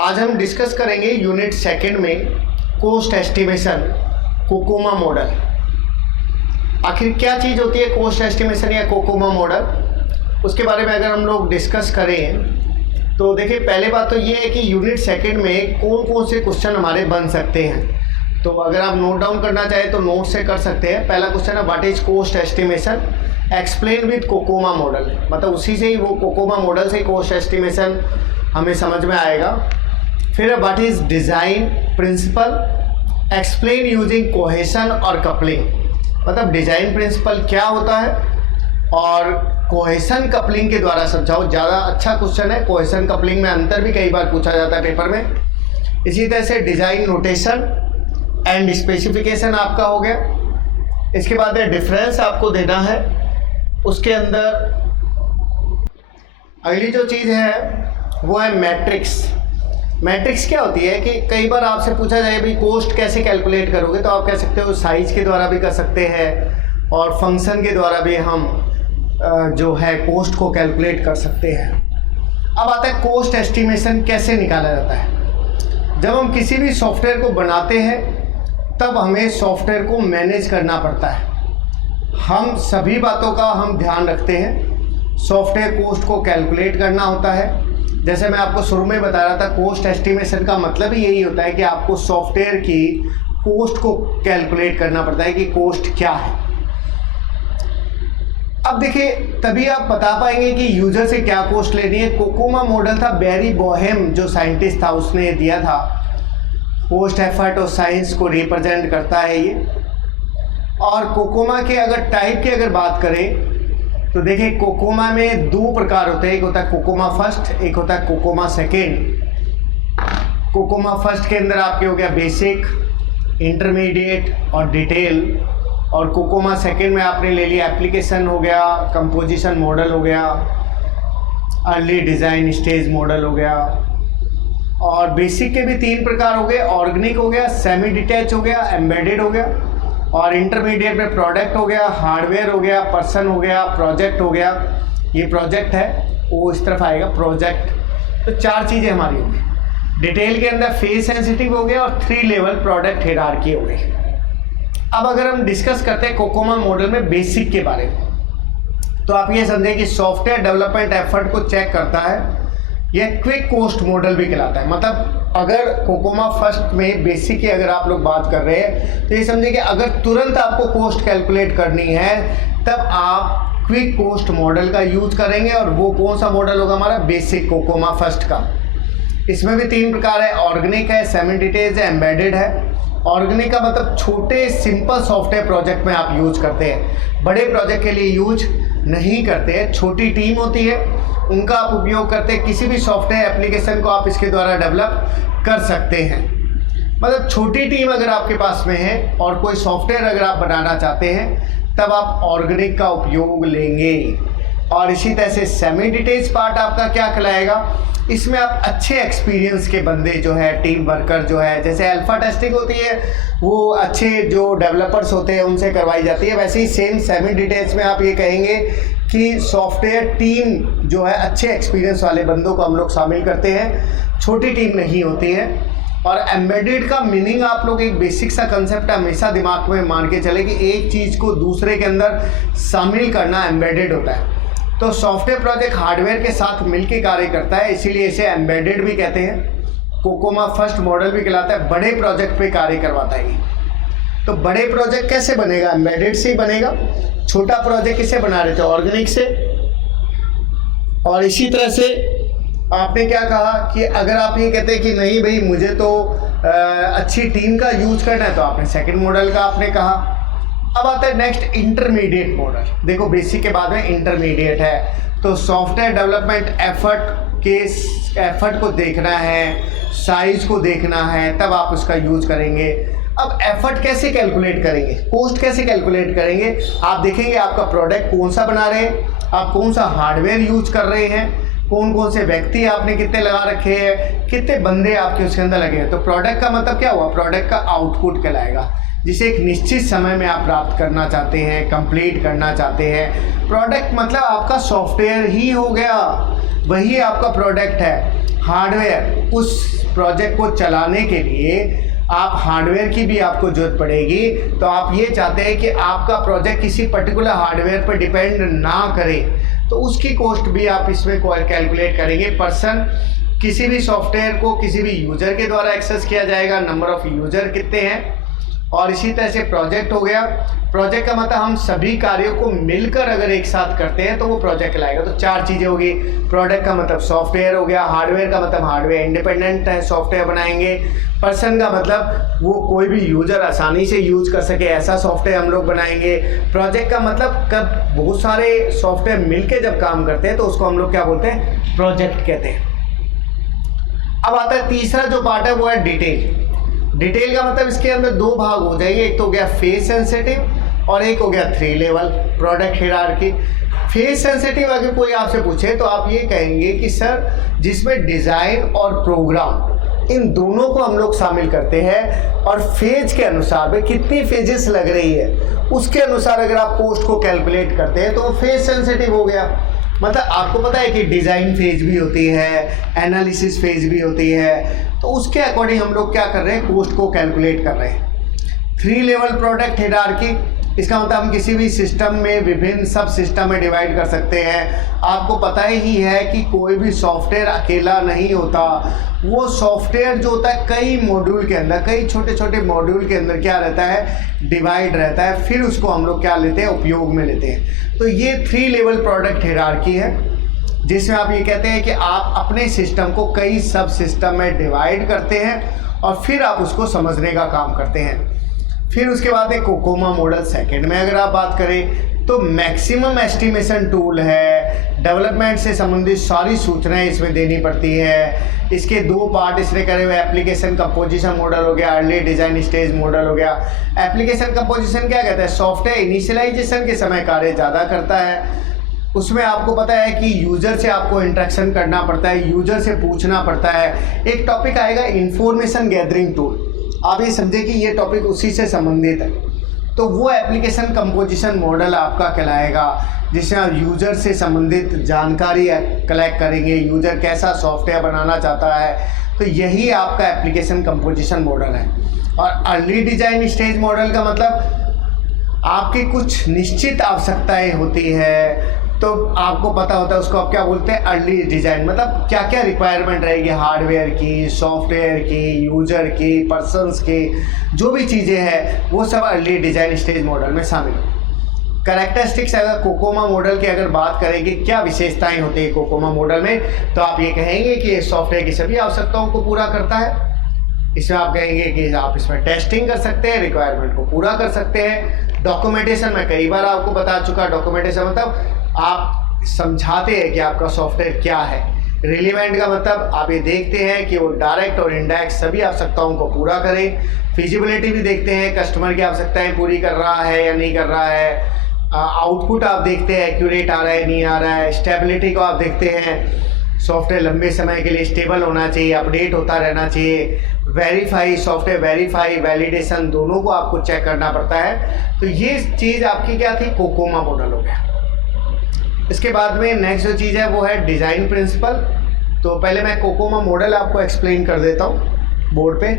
आज हम डिस्कस करेंगे यूनिट सेकंड में कॉस्ट एस्टिमेशन कोकोमा मॉडल। आखिर क्या चीज़ होती है कॉस्ट एस्टिमेशन या कोकोमा मॉडल, उसके बारे में अगर हम लोग डिस्कस करें तो देखिए, पहले बात तो ये है कि यूनिट सेकंड में कौन कौन से क्वेश्चन हमारे बन सकते हैं। तो अगर आप नोट डाउन करना चाहें तो नोट से कर सकते हैं। पहला क्वेश्चन है what is cost estimation explain with COCOMO model, मतलब उसी से ही वो कोकोमा मॉडल से ही कॉस्ट एस्टिमेशन हमें समझ में आएगा। फिर what is design principle explain using cohesion और कपलिंग, मतलब डिज़ाइन प्रिंसिपल क्या होता है और कोहेशन कपलिंग के द्वारा समझाओ। ज़्यादा अच्छा क्वेश्चन है। कोहेशन कपलिंग में अंतर भी कई बार पूछा जाता है पेपर में। इसी तरह से डिज़ाइन नोटेशन एंड स्पेसिफिकेशन आपका हो गया। इसके बाद डिफरेंस आपको देना है। उसके अंदर अगली जो चीज़ है वो है मैट्रिक्स। मैट्रिक्स क्या होती है कि कई बार आपसे पूछा जाए भाई कॉस्ट कैसे कैलकुलेट करोगे, तो आप कह सकते हो साइज के द्वारा भी कर सकते हैं और फंक्शन के द्वारा भी हम जो है कॉस्ट को कैलकुलेट कर सकते हैं। अब आता है कॉस्ट एस्टिमेशन कैसे निकाला जाता है। जब हम किसी भी सॉफ्टवेयर को बनाते हैं तब हमें सॉफ्टवेयर को मैनेज करना पड़ता है। हम सभी बातों का हम ध्यान रखते हैं। सॉफ्टवेयर कॉस्ट को कैलकुलेट करना होता है। जैसे मैं आपको शुरू में बता रहा था, कॉस्ट एस्टिमेशन का मतलब ही यही होता है कि आपको सॉफ्टवेयर की कॉस्ट को कैलकुलेट करना पड़ता है कि कॉस्ट क्या है। अब देखिए, तभी आप बता पाएंगे कि यूजर से क्या कॉस्ट लेनी है। कोकोमा मॉडल था, बैरी बोहेम जो साइंटिस्ट था उसने दिया था। कॉस्ट एफर्ट और साइंस को रिप्रेजेंट करता है ये। और कोकोमा के अगर टाइप की अगर बात करें तो देखिए, कोकोमा में दो प्रकार होते हैं। एक होता है कोकोमा फर्स्ट, एक होता है कोकोमा सेकेंड। कोकोमा फर्स्ट के अंदर आपके हो गया बेसिक, इंटरमीडिएट और डिटेल। और कोकोमा सेकेंड में आपने ले लिया एप्लीकेशन हो गया, कंपोजिशन मॉडल हो गया, अर्ली डिज़ाइन स्टेज मॉडल हो गया। और बेसिक के भी तीन प्रकार हो गए, ऑर्गेनिक हो गया, सेमी डिटैच हो गया, एम्बेडेड हो गया। और इंटरमीडिएट में प्रोडक्ट हो गया, हार्डवेयर हो गया, पर्सन हो गया, प्रोजेक्ट हो गया। ये प्रोजेक्ट है, वो इस तरफ आएगा प्रोजेक्ट। तो चार चीज़ें हमारी होंगी। डिटेल के अंदर फेस सेंसिटिव हो गया और 3 लेवल प्रोडक्ट हायरार्की हो गई। अब अगर हम डिस्कस करते हैं कोकोमा मॉडल में बेसिक के बारे में, तो आप ये समझें कि सॉफ्टवेयर डेवलपमेंट एफर्ट को चेक करता है। यह क्विक कॉस्ट मॉडल भी कहलाता है। मतलब अगर कोकोमा फर्स्ट में बेसिक की अगर आप लोग बात कर रहे हैं तो ये समझिए कि अगर तुरंत आपको कॉस्ट कैलकुलेट करनी है तब आप क्विक कॉस्ट मॉडल का यूज करेंगे। और वो कौन सा मॉडल होगा हमारा, बेसिक कोकोमा फर्स्ट का। इसमें भी तीन प्रकार है, ऑर्गेनिक है, सेमी डिटेल्ड है, एम्बेडेड है। ऑर्गेनिक का मतलब छोटे सिंपल सॉफ्टवेयर प्रोजेक्ट में आप यूज करते हैं, बड़े प्रोजेक्ट के लिए यूज नहीं करते हैं। छोटी टीम होती है उनका आप उपयोग करते हैं। किसी भी सॉफ्टवेयर एप्लीकेशन को आप इसके द्वारा डेवलप कर सकते हैं। मतलब छोटी टीम अगर आपके पास में है और कोई सॉफ्टवेयर अगर आप बनाना चाहते हैं तब आप ऑर्गेनिक का उपयोग लेंगे। और इसी तरह से सेमी डिटेल्स पार्ट आपका क्या कहलाएगा, इसमें आप अच्छे एक्सपीरियंस के बंदे जो है, टीम वर्कर जो है, जैसे अल्फा टेस्टिंग होती है वो अच्छे जो डेवलपर्स होते हैं उनसे करवाई जाती है, वैसे ही सेम सेमी डिटेल्स में आप ये कहेंगे कि सॉफ्टवेयर टीम जो है अच्छे एक्सपीरियंस वाले बंदों को हम लोग शामिल करते हैं, छोटी टीम नहीं होती है। और एम्बेडेड का मीनिंग आप लोग एक बेसिक सा कंसेप्ट हमेशा दिमाग में मान के चले कि एक चीज़ को दूसरे के अंदर शामिल करना एम्बेडेड होता है। तो सॉफ्टवेयर प्रोजेक्ट हार्डवेयर के साथ मिलकर कार्य करता है, इसीलिए इसे एम्बेडेड भी कहते हैं। कोकोमा फर्स्ट मॉडल भी कहलाता है, बड़े प्रोजेक्ट पे कार्य करवाता है। तो बड़े प्रोजेक्ट कैसे बनेगा, एम्बेडेड से ही बनेगा। छोटा प्रोजेक्ट किसे बना रहे थे, ऑर्गेनिक से। और इसी तरह से आपने क्या कहा कि अगर आप ये कहते हैं कि नहीं भाई मुझे तो अच्छी टीम का यूज करना है, तो आपने सेकंड मॉडल का आपने कहा। अब आता है नेक्स्ट इंटरमीडिएट मॉडल। देखो, बेसिक के बाद में इंटरमीडिएट है। तो सॉफ्टवेयर डेवलपमेंट एफर्ट को देखना है, साइज को देखना है, तब आप उसका यूज करेंगे। अब एफर्ट कैसे कैलकुलेट करेंगे, कॉस्ट कैसे कैलकुलेट करेंगे, आप देखेंगे आपका प्रोडक्ट कौन सा बना रहे हैं, आप कौन सा हार्डवेयर यूज कर रहे हैं, कौन कौन से व्यक्ति आपने कितने लगा रखे हैं, कितने बंदे आपके उसके अंदर लगे हैं। तो प्रोडक्ट का मतलब क्या हुआ, प्रोडक्ट का आउटपुट कहलाएगा, जिसे एक निश्चित समय में आप प्राप्त करना चाहते हैं, कंप्लीट करना चाहते हैं। प्रोडक्ट मतलब आपका सॉफ्टवेयर ही हो गया, वही आपका प्रोडक्ट है। हार्डवेयर, उस प्रोजेक्ट को चलाने के लिए आप हार्डवेयर की भी आपको जरूरत पड़ेगी। तो आप ये चाहते हैं कि आपका प्रोजेक्ट किसी पर्टिकुलर हार्डवेयर पर डिपेंड ना करे, तो उसकी कॉस्ट भी आप इसमें कैलकुलेट करेंगे। पर्सन, किसी भी सॉफ्टवेयर को किसी भी यूजर के द्वारा एक्सेस किया जाएगा, नंबर ऑफ यूजर कितने हैं, और इसी तरह से प्रोजेक्ट हो गया। प्रोजेक्ट का मतलब हम सभी कार्यों को मिलकर अगर एक साथ करते हैं तो वो प्रोजेक्ट कहलाएगा। तो 4 चीज़ें होगी। प्रोडक्ट का मतलब सॉफ्टवेयर हो गया, हार्डवेयर का मतलब हार्डवेयर इंडिपेंडेंट है, सॉफ्टवेयर बनाएंगे। पर्सन का मतलब वो कोई भी यूजर आसानी से यूज कर सके ऐसा सॉफ्टवेयर हम लोग बनाएंगे। प्रोजेक्ट का मतलब कब बहुत सारे सॉफ्टवेयर मिलकर जब काम करते हैं तो उसको हम लोग क्या बोलते हैं, प्रोजेक्ट कहते हैं। अब आता है तीसरा जो पार्ट है वो है डिटेल। डिटेल का मतलब इसके अंदर 2 भाग हो जाएंगे, एक तो हो गया फेज सेंसिटिव और एक हो गया 3 level product hierarchy. Phase sensitive अगर कोई आपसे पूछे तो आप ये कहेंगे कि सर जिसमें डिज़ाइन और प्रोग्राम इन दोनों को हम लोग शामिल करते हैं, और फेज के अनुसार भाई कितनी फेजेस लग रही है उसके अनुसार अगर आप कॉस्ट को कैलकुलेट करते हैं तो वो फेज सेंसिटिव हो गया। मतलब आपको पता है कि डिज़ाइन फेज भी होती है, एनालिसिस फेज भी होती है, तो उसके अकॉर्डिंग हम लोग क्या कर रहे हैं, कॉस्ट को कैलकुलेट कर रहे हैं। 3 लेवल प्रोडक्ट हायरार्की, इसका मतलब हम किसी भी सिस्टम में विभिन्न सब सिस्टम में डिवाइड कर सकते हैं। आपको पता ही है कि कोई भी सॉफ्टवेयर अकेला नहीं होता, वो सॉफ्टवेयर जो होता है कई मॉड्यूल के अंदर, कई छोटे छोटे मॉड्यूल के अंदर क्या रहता है, डिवाइड रहता है, फिर उसको हम लोग क्या लेते हैं, उपयोग में लेते हैं। तो ये 3 लेवल प्रोडक्ट हायरार्की है, जिसमें आप ये कहते हैं कि आप अपने सिस्टम को कई सब सिस्टम में डिवाइड करते हैं और फिर आप उसको समझने का काम करते हैं। फिर उसके बाद एक कोकोमा मॉडल सेकंड में अगर आप बात करें तो मैक्सिमम एस्टिमेशन टूल है, डेवलपमेंट से संबंधित सारी सूचनाएं इसमें देनी पड़ती है। इसके 2 पार्ट इसने करे हुए, एप्लीकेशन कंपोजिशन मॉडल हो गया, अर्ली डिजाइन स्टेज मॉडल हो गया। एप्लीकेशन कंपोजिशन क्या कहता है, सॉफ्टवेयर इनिशियलाइजेशन के समय कार्य ज़्यादा करता है। उसमें आपको पता है कि यूज़र से आपको इंटरेक्शन करना पड़ता है, यूज़र से पूछना पड़ता है। एक टॉपिक आएगा इंफॉर्मेशन गैदरिंग टूल, आप ये समझे कि ये टॉपिक उसी से संबंधित है, तो वो एप्लीकेशन कंपोजिशन मॉडल आपका कहलाएगा, जिसमें आप यूज़र से संबंधित जानकारी कलेक्ट करेंगे, यूज़र कैसा सॉफ्टवेयर बनाना चाहता है, तो यही आपका एप्लीकेशन कंपोजिशन मॉडल है। और अर्ली डिजाइन स्टेज मॉडल का मतलब आपकी कुछ निश्चित आवश्यकताएं होती है, तो आपको पता होता है उसको आप क्या बोलते हैं, अर्ली डिजाइन। मतलब क्या क्या रिक्वायरमेंट रहेगी हार्डवेयर की, सॉफ्टवेयर की, यूजर की, पर्सन्स की, जो भी चीज़ें हैं वो सब अर्ली डिजाइन स्टेज मॉडल में शामिल हो। कैरेक्टरिस्टिक्स अगर कोकोमा मॉडल की अगर बात करें कि क्या विशेषताएं होती है कोकोमा मॉडल में, तो आप ये कहेंगे कि सॉफ्टवेयर की सभी आवश्यकताओं को पूरा करता है। इसमें आप कहेंगे कि आप इसमें टेस्टिंग कर सकते हैं, रिक्वायरमेंट को पूरा कर सकते हैं। डॉक्यूमेंटेशन में कई बार आपको बता चुका, डॉक्यूमेंटेशन मतलब आप समझाते हैं कि आपका सॉफ्टवेयर क्या है। रिलेवेंट का मतलब आप ये देखते हैं कि वो डायरेक्ट और इनडायरेक्ट सभी आवश्यकताओं को पूरा करें। फिजिबिलिटी भी देखते हैं, कस्टमर की आवश्यकताएं पूरी कर रहा है या नहीं कर रहा है। आउटपुट आप देखते हैं, एक्यूरेट आ रहा है नहीं आ रहा है। स्टेबिलिटी को आप देखते हैं, सॉफ्टवेयर लंबे समय के लिए स्टेबल होना चाहिए, अपडेट होता रहना चाहिए। वेरीफाई, सॉफ्टवेयर वेरीफाई, वैलिडेशन दोनों को आपको चेक करना पड़ता है। तो ये चीज़ आपकी क्या थी, कोकोमा मॉडल हो गया। इसके बाद में नेक्स्ट जो चीज़ है वो है डिज़ाइन प्रिंसिपल। तो पहले मैं कोकोमा मॉडल आपको एक्सप्लेन कर देता हूँ बोर्ड पे।